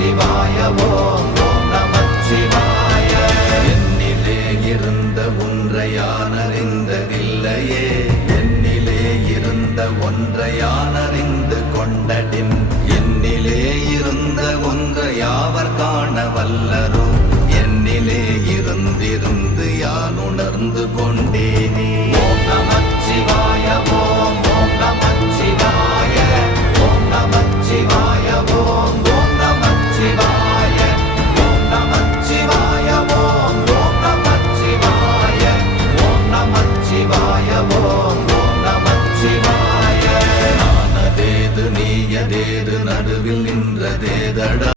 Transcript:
நமச்சிவாய ஓம் ஓம் நமச்சிவாய. என்னிலே இருந்த ஒன்றை யான் அறிந்ததில்லையே, என்னிலே இருந்த ஒன்றை யான் அறிந்து கொண்டடின், என்னிலே இருந்த ஒன்றை யாவர் காண வல்லரோ, என்னிலே இருந்திருந்து யான் உணர்ந்து கொண்டு